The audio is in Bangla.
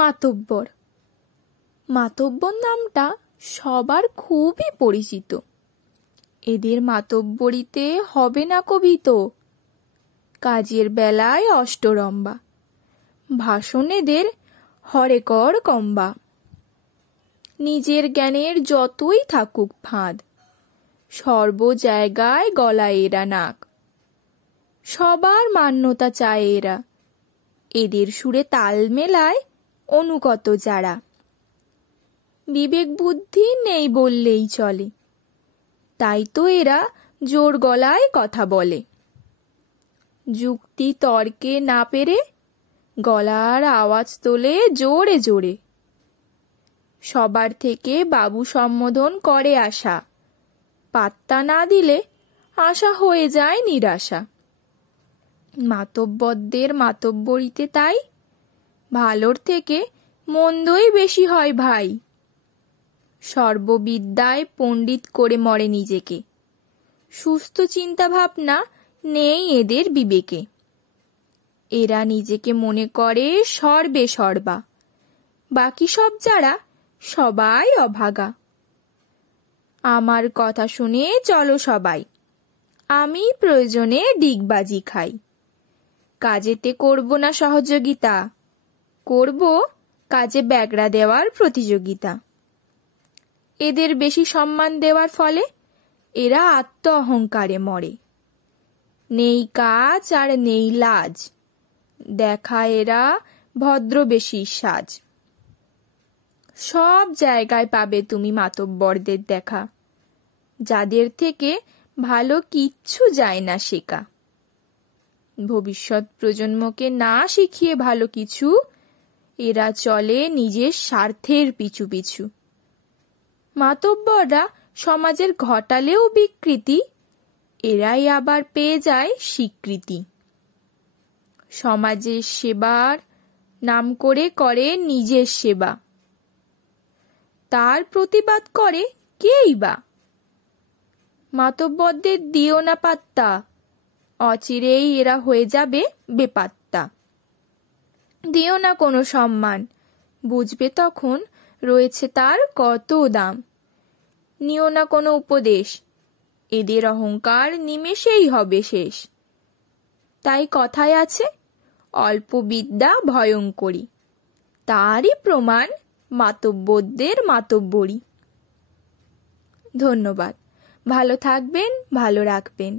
মাতব্বর। মাতব্বর নামটা সবার খুবই পরিচিত। এদের মাতব্বরিতে হবে না কবিত। কাজের বেলায় অষ্টরম্বা, ভাষণ এদের হরেকর কম্বা। নিজের জ্ঞানের যতই থাকুক ফাঁদ, সর্ব জায়গায় গলায় এরা নাক। সবার মান্যতা চায় এরা, এদের সুরে তাল মেলায় অনুগত যারা। বিবেক বুদ্ধি নেই বললেই চলে, তাই তো এরা জোর গলায় কথা বলে। যুক্তি তর্কে না পেরে গলার আওয়াজ তোলে জোরে জোরে। সবার থেকে বাবু সম্বোধন করে আশা, পাত্তা না দিলে আশা হয়ে যায় নিরাশা। মাতব্বরদের মাতব্বরিতে তাই ভালোর থেকে মন্দই বেশি হয় ভাই। সর্ববিদ্যায় পণ্ডিত করে মরে নিজেকে, সুস্থ চিন্তা ভাবনা নেই এদের বিবেকে। এরা নিজেকে মনে করে সর্বে সর্বা, বাকি সব যারা সবাই অভাগা। আমার কথা শুনে চলো সবাই, আমি প্রয়োজনে ডিগবাজি খাই। কাজেতে করব না সহযোগিতা, করব কাজে ব্যাগড়া দেওয়ার প্রতিযোগিতা। এদের বেশি সম্মান দেওয়ার ফলে এরা আত্ম অহংকারে মরে। নেই কাজ আর নেই লাজ, দেখা এরা ভদ্র বেশি সাজ। সব জায়গায় পাবে তুমি মাতব্বরদের দেখা, যাদের থেকে ভালো কিচ্ছু যায় না শেখা। ভবিষ্যৎ প্রজন্মকে না শিখিয়ে ভালো কিছু, এরা চলে নিজের স্বার্থের পিছু পিছু। মাতব্বররা সমাজের ঘটালেও বিকৃতি, এরাই আবার পেয়ে যায় স্বীকৃতি। সমাজের সেবার নাম করে করে নিজের সেবা, তার প্রতিবাদ করে কেই বা। মাতব্বরদের দিও না পাত্তা, অচিরেই এরা হয়ে যাবে বেপাত্তা। দিও না কোনো সম্মান, বুঝবে তখন রয়েছে তার কত দাম। নিও না কোনো উপদেশ, এদের অহংকার নিমেষেই হবে শেষ। তাই কথায় আছে, অল্প বিদ্যা ভয়ঙ্করী, তারই প্রমাণ মাতব্বরদের মাতব্বরি। ধন্যবাদ। ভালো থাকবেন, ভালো রাখবেন।